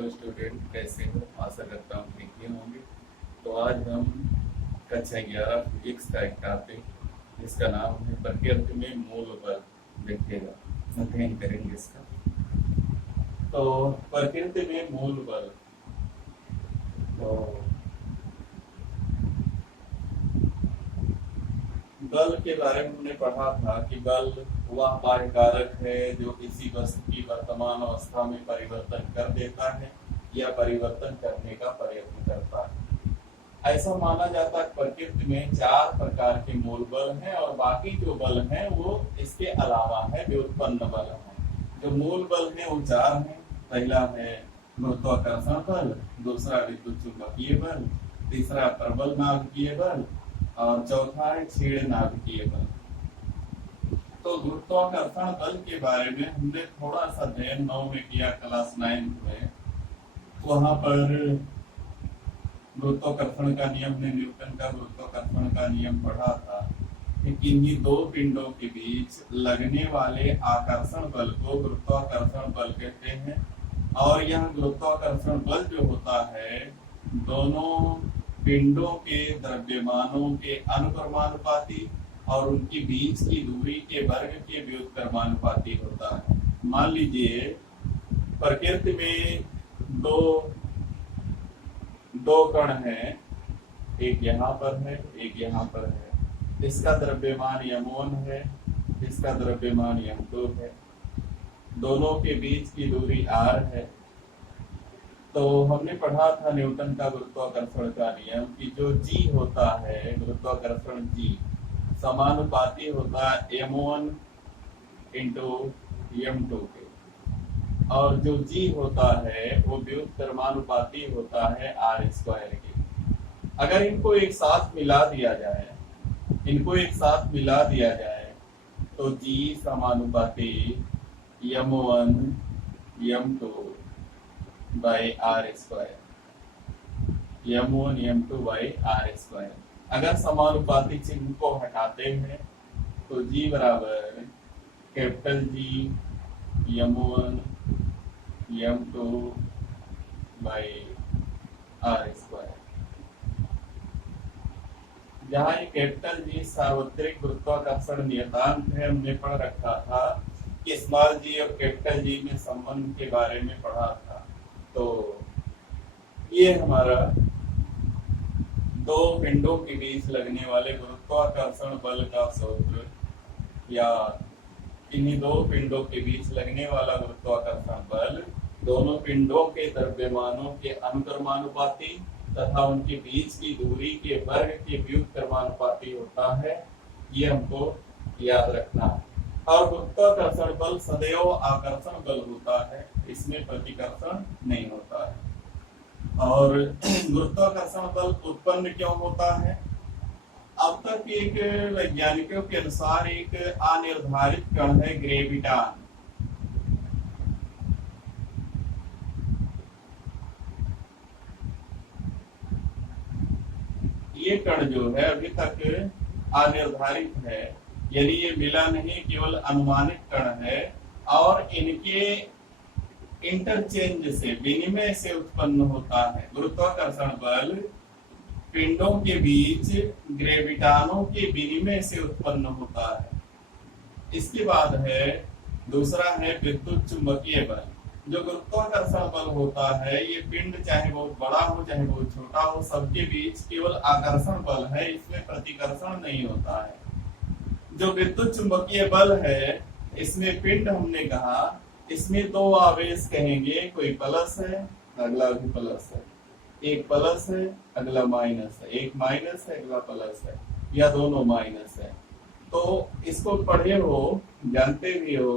Hello student, कैसे हो? आशा करता हूँ ठीक ही होंगे। तो आज हम कक्षा 11 फिजिक्स का एक टॉपिक जिसका नाम है प्रकृति में मूल बल देखिएगा, अध्ययन करेंगे इसका। तो प्रकृति में मूल बल, तो बल के बारे में हमने पढ़ा था कि बल वह बाह्य कारक है जो किसी वस्तु की वर्तमान अवस्था में परिवर्तन कर देता है या परिवर्तन करने का प्रयत्न करता है। ऐसा माना जाता है प्रकृति में 4 प्रकार के मूल बल हैं और बाकी जो बल हैं वो इसके अलावा है, व्युत्पन्न बल है। जो मूल बल है वो 4 हैं। पहला है गुरुत्वाकर्षण बल, दूसरा विद्युत चुंबकीय बल, तीसरा प्रबल नाभिकीय बल और चौथा है क्षीण नाभिकीय बल। तो गुरुत्वाकर्षण बल के बारे में हमने थोड़ा सा अध्ययन 9 में किया, क्लास 9 में। वहां पर गुरुत्वाकर्षण का नियम ने न्यूटन का गुरुत्वाकर्षण का नियम पढ़ा था कि किन्हीं 2 पिंडों के बीच लगने वाले आकर्षण बल को गुरुत्वाकर्षण बल कहते हैं। और यह गुरुत्वाकर्षण बल जो होता है दोनों पिंडों के द्रव्यमानों के अनुक्रमानुपाती और उनके बीच की दूरी के वर्ग के व्युत्क्रमानुपाती होता है। मान लीजिए प्रकृति में दो कण हैं, एक यहाँ पर है, एक यहाँ पर है। इसका द्रव्यमान m1 है, इसका द्रव्यमान m2 है। दोनों के बीच की दूरी r है। तो हमने पढ़ा था न्यूटन का गुरुत्वाकर्षण का नियम कि जो g होता है, गुरुत्वाकर्षण g समानुपाती होता है m1 इंटू m2 के, और जो g होता है वो व्युत्क्रमानुपाती होता है r² के। अगर इनको एक साथ मिला दिया जाए तो g समानुपाती m1 m2 by r², m1 m2 by r²। अगर समानुपाती चिन्ह को हटाते हैं तो g बराबर capital G m1 m2 by r²। जहाँ ये कैपिटल G सार्वत्रिक गुरुत्वाकर्षण नियतांक है, हमने पढ़ रखा था कि स्मॉल g और कैपिटल G में संबंध के बारे में पढ़ा था। तो ये हमारा 2 पिंडों के बीच लगने वाले गुरुत्वाकर्षण बल का सूत्र, या इन्हीं 2 पिंडों के बीच लगने वाला गुरुत्वाकर्षण बल दोनों पिंडों के द्रव्यमानों के अनुक्रमानुपाती तथा उनके बीच की दूरी के वर्ग के व्युत्क्रमानुपाती होता है। ये हमको याद रखना है। और गुरुत्वाकर्षण बल सदैव आकर्षण बल होता है, इसमें प्रतिकर्षण नहीं होता है। और गुरुत्वाकर्षण बल उत्पन्न क्यों होता है? अब तक एक वैज्ञानिकों के अनुसार एक अनिर्धारित कण है ग्रेविटान। ये कण जो है अभी तक अनिर्धारित है, यानी ये मिला नहीं, केवल अनुमानित कण है। और इनके इंटरचेंज से, विनिमय से उत्पन्न होता है। गुरुत्वाकर्षण बल पिंडों के बीच ग्रेविटानों के विनिमय से उत्पन्न होता है। इसके बाद है दूसरा है विद्युत चुंबकीय बल। जो गुरुत्वाकर्षण बल होता है ये पिंड चाहे बहुत बड़ा हो चाहे बहुत छोटा हो, सबके बीच केवल आकर्षण बल है, इसमें प्रतिकर्षण नहीं होता है। जो विद्युत चुंबकीय बल है इसमें पिंड हमने कहा, इसमें 2 आवेश कहेंगे, कोई प्लस है अगला भी प्लस है, एक प्लस है अगला माइनस है, एक माइनस है अगला प्लस है, या दोनों माइनस है। तो इसको पढ़े हो, जानते भी हो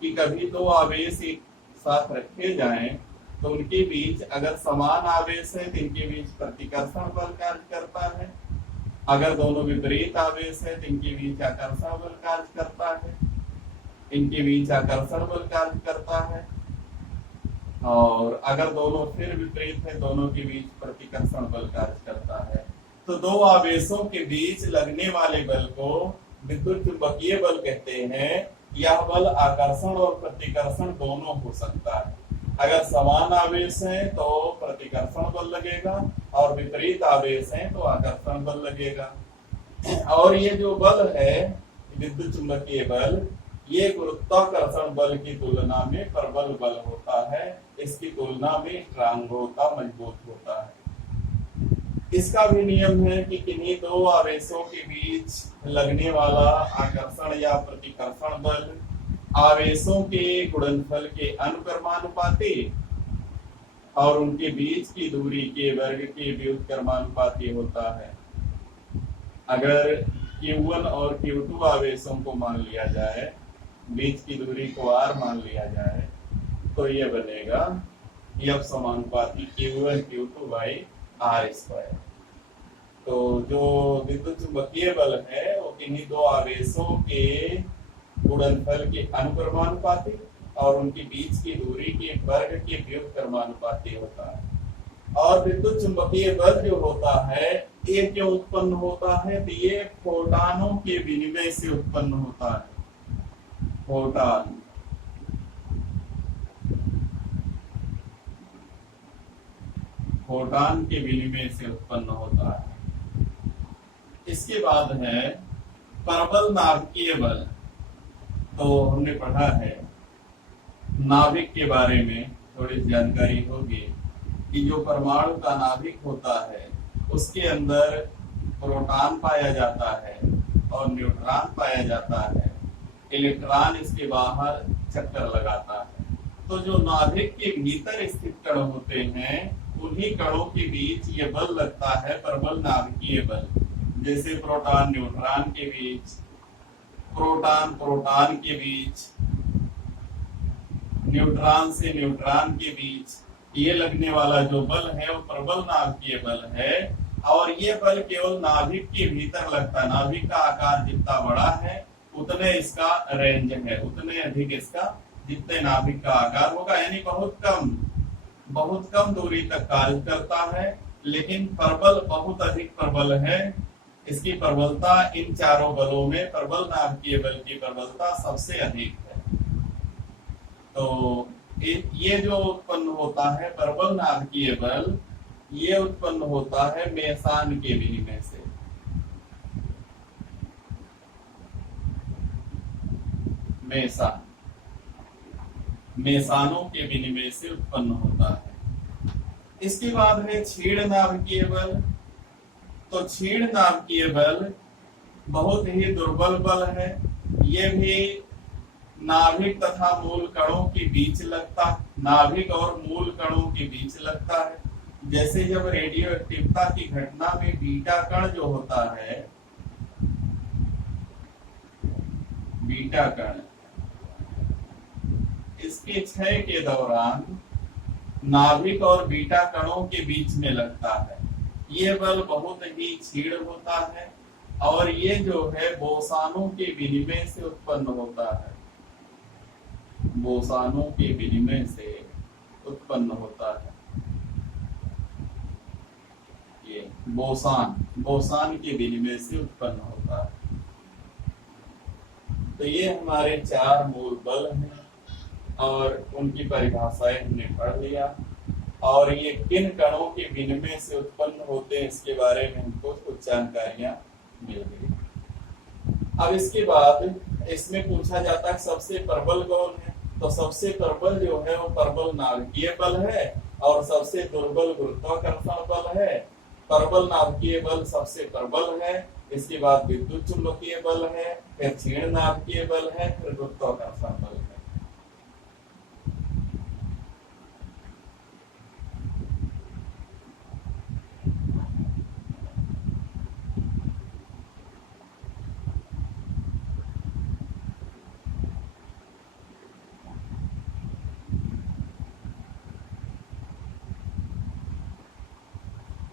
कि कभी 2 आवेश एक साथ रखे जाएं तो उनके बीच अगर समान आवेश है तो इनके बीच प्रतिकर्षण बल कार्य करता है। अगर दोनों विपरीत आवेश है तो इनके बीच आकर्षण बल कार्य करता है, इनके बीच आकर्षण बल कार्य करता है। और अगर दोनों फिर विपरीत है, दोनों के बीच प्रतिकर्षण बल कार्य करता है। तो 2 आवेशों के बीच लगने वाले बल को विद्युत चुंबकीय बल कहते हैं। यह बल आकर्षण और प्रतिकर्षण दोनों हो सकता है। अगर समान आवेश है तो प्रतिकर्षण बल लगेगा और विपरीत आवेश है तो आकर्षण बल लगेगा। और ये जो बल है विद्युत चुंबकीय बल, ये गुरुत्वाकर्षण बल की तुलना में प्रबल बल होता है, इसकी तुलना में स्ट्रांग होता, मजबूत होता है। इसका भी नियम है कि किन्हीं दो आवेशों के बीच लगने वाला आकर्षण या प्रतिकर्षण बल आवेशों के गुणनफल के अनुक्रमानुपाती और उनके बीच की दूरी के वर्ग के व्युत्क्रमानुपाती होता है। अगर Q1 और Q2 आवेशों को मान लिया जाए, बीच की दूरी को r मान लिया जाए, तो ये बनेगा F समानुपाती Q1 Q2 by r square. तो जो विद्युत चुंबकीय बल है वो किन्हीं दो आवेशों के गुणनफल के अनुक्रमानुपाती और उनके बीच की दूरी के वर्ग के व्युत्क्रमानुपाती होता है। और विद्युत चुंबकीय बल जो होता है ये क्यों उत्पन्न होता है? तो ये फोटानों के विनिमय से उत्पन्न होता है। फोटान के विनिमय से उत्पन्न होता है। इसके बाद है प्रबल नाभिकीय बल। तो हमने पढ़ा है नाभिक के बारे में थोड़ी जानकारी होगी कि जो परमाणु का नाभिक होता है उसके अंदर प्रोटॉन पाया जाता है और न्यूट्रॉन पाया जाता है, इलेक्ट्रॉन इसके बाहर चक्कर लगाता है। तो जो नाभिक के भीतर स्थित कण होते हैं उन्हीं कणों के बीच ये बल लगता है, प्रबल नाभिकीय बल। जैसे प्रोटॉन न्यूट्रॉन के बीच, प्रोटॉन प्रोटॉन के बीच, न्यूट्रॉन से न्यूट्रॉन के बीच ये लगने वाला जो बल है वो प्रबल नाभिकीय बल है। और ये बल केवल नाभिक के भीतर लगता है। नाभिक का आकार जितना बड़ा है उतने इसका रेंज है, उतने अधिक इसका, जितने नाभिक का आकार होगा, यानी बहुत कम दूरी तक कार्य करता है। लेकिन प्रबल बहुत अधिक प्रबल है। इसकी प्रबलता इन चारों बलों में प्रबल नाभिकीय बल की प्रबलता सबसे अधिक है। तो ये जो उत्पन्न होता है प्रबल नाभिकीय बल, ये उत्पन्न होता है मेसान के विनिमय से। मेसानों के विनिमय से उत्पन्न होता है। इसके बाद है क्षीण नाभिकीय बल। तो क्षीण नाभिकीय बल बहुत ही दुर्बल बल है। ये भी नाभिक तथा मूल कणों के बीच लगता, नाभिक और मूल कणों के बीच लगता है। जैसे जब रेडियो एक्टिवता की घटना में बीटा कण जो होता है, बीटा कण इसके क्षय के दौरान नाभिक और बीटा कणों के बीच में लगता है। ये बल बहुत ही क्षीण होता है और ये जो है बोसानों के विनिमय से उत्पन्न होता है। बोसानों के विनिमय से उत्पन्न होता है। ये बोसान के विनिमय से उत्पन्न होता है। तो ये हमारे चार मूल बल हैं और उनकी परिभाषाएं हमने पढ़ लिया। और ये किन कणों के विनिमय से उत्पन्न होते हैं इसके बारे में हमको कुछ जानकारियां मिल गई। अब इसके बाद इसमें पूछा जाता है सबसे प्रबल कौन है? तो सबसे प्रबल जो है वो प्रबल नाभिकीय बल है और सबसे दुर्बल गुरुत्वाकर्षण बल है। प्रबल नाभिकीय बल सबसे प्रबल है, इसके बाद विद्युत चुंबकीय बल है, फिर क्षीण नाभिकीय बल है, फिर गुरुत्वाकर्षण बल है।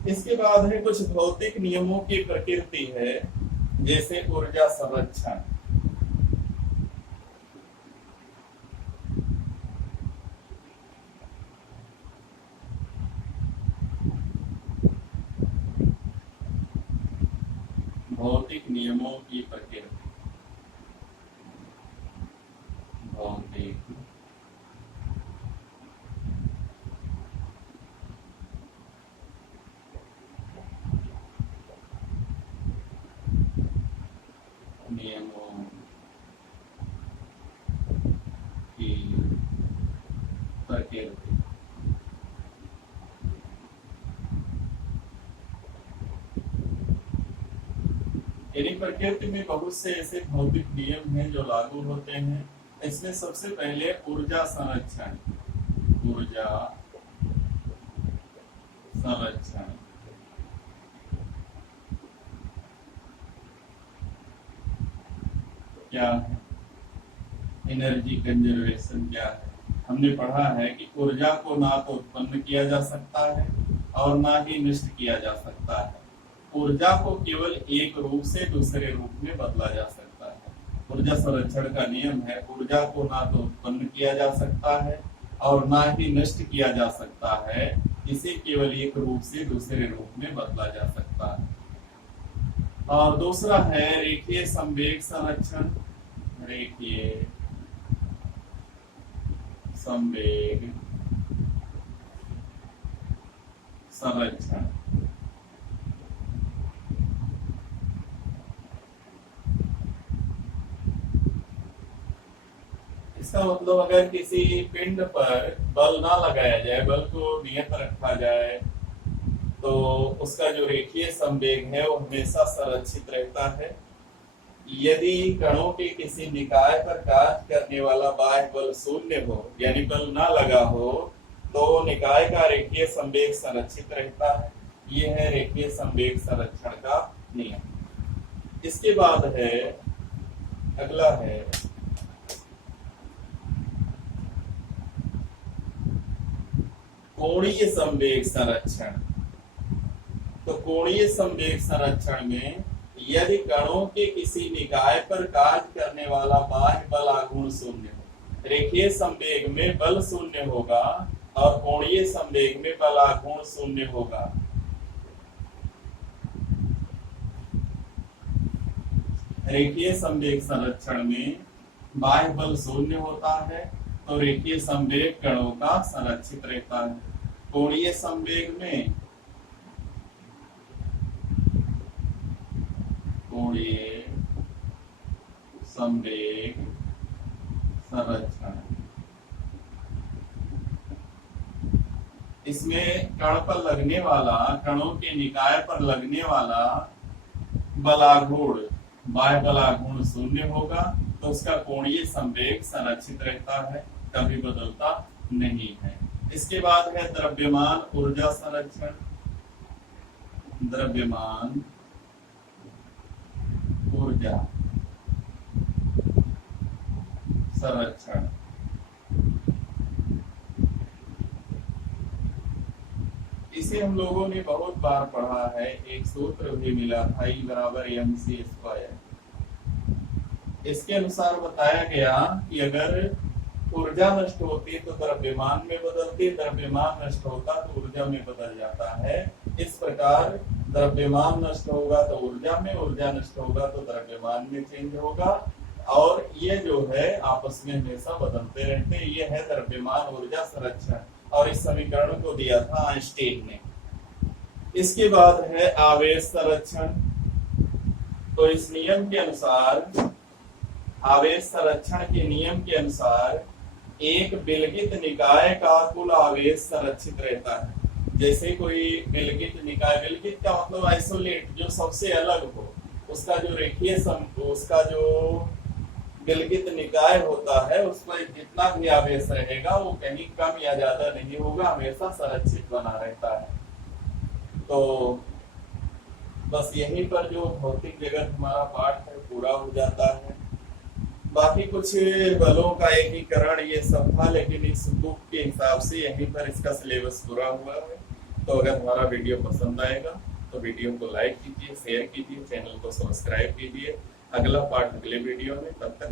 इसके बाद है कुछ भौतिक नियमों की प्रकृति है, जैसे ऊर्जा संरक्षण। भौतिक नियमों की प्रकृति, भौतिक प्रकृति। यानी प्रकृति में बहुत से ऐसे भौतिक नियम हैं जो लागू होते हैं। इसमें सबसे पहले ऊर्जा संरक्षण, ऊर्जा संरक्षण क्या है, एनर्जी कंजर्वेशन क्या है। हमने पढ़ा है कि ऊर्जा को ना तो उत्पन्न किया जा सकता है और ना ही नष्ट किया जा सकता है। ऊर्जा को केवल एक रूप से दूसरे रूप में बदला जा सकता है। ऊर्जा संरक्षण का नियम है, ऊर्जा को ना तो उत्पन्न किया जा सकता है और ना ही नष्ट किया जा सकता है, इसे केवल एक रूप से दूसरे रूप में बदला जा सकता है। और दूसरा है रेखीय संवेग संरक्षण, रेखीय संवेग संरक्षण। इसका मतलब अगर किसी पिंड पर बल ना लगाया जाए, बल को नियत रखा जाए, तो उसका जो रेखीय संवेग है वो हमेशा संरक्षित रहता है। यदि कणों के किसी निकाय पर कार्य करने वाला बाह्य बल शून्य हो, यानी बल ना लगा हो, तो निकाय का रेखीय संवेग संरक्षित रहता है। यह है रेखीय संवेग संरक्षण का नियम। इसके बाद है, अगला है कोणीय संवेग संरक्षण। तो कोणीय संवेग संरक्षण में यदि कणों के किसी निकाय पर कार्य करने वाला बाह्य बल आघूर्ण शून्य हो, रेखीय संवेग में बल शून्य होगा और कोणीय संवेग में बल आघूर्ण शून्य होगा। रेखीय संवेग संरक्षण में बाह्य बल शून्य होता है तो रेखीय संवेग कणों का संरक्षित रहता है। कोणीय संवेग में कोणीय संवेग संरक्षण, इसमें कण पर लगने वाला, कणों के निकाय पर लगने वाला बलाघूर्ण, बाह्य बलाघूर्ण शून्य होगा तो उसका कोणीय संवेग संरक्षित रहता है, कभी बदलता नहीं है। इसके बाद है द्रव्यमान ऊर्जा संरक्षण। द्रव्यमान ऊर्जा संरक्षण, इसे हम लोगों ने बहुत बार पढ़ा है। एक सूत्र भी मिला था, E बराबर mc²। इसके अनुसार बताया गया कि अगर ऊर्जा नष्ट होती तो द्रव्यमान में बदलती, द्रव्यमान नष्ट होता तो ऊर्जा में बदल जाता है। इस प्रकार द्रव्यमान नष्ट होगा तो ऊर्जा में, ऊर्जा नष्ट होगा तो द्रव्यमान में चेंज होगा, और ये जो है आपस में हमेशा बदलते रहते हैं। ये है द्रव्यमान ऊर्जा संरक्षण, और इस समीकरण को दिया था आइंस्टीन ने। इसके बाद है आवेश संरक्षण। तो इस नियम के अनुसार, आवेश संरक्षण के नियम के अनुसार, एक विलगित निकाय का कुल आवेश संरक्षित रहता है। जैसे कोई विलगित निकाय, विलगित का मतलब आइसोलेट, जो सबसे अलग हो, उसका जो रेखीय उसका जो विलगित निकाय होता है उसमें जितना भी आवेश रहेगा वो कहीं कम या ज्यादा नहीं होगा, हमेशा संरक्षित बना रहता है। तो बस यहीं पर जो भौतिक जगत हमारा पाठ है पूरा हो जाता है। बाकी कुछ बलों का एकीकरण ये सब था, लेकिन इस बुक के हिसाब से यहीं पर इसका सिलेबस पूरा हुआ है। तो अगर हमारा वीडियो पसंद आएगा तो वीडियो को लाइक कीजिए, शेयर कीजिए, चैनल को सब्सक्राइब कीजिए। अगला पार्ट अगले वीडियो में, तब तक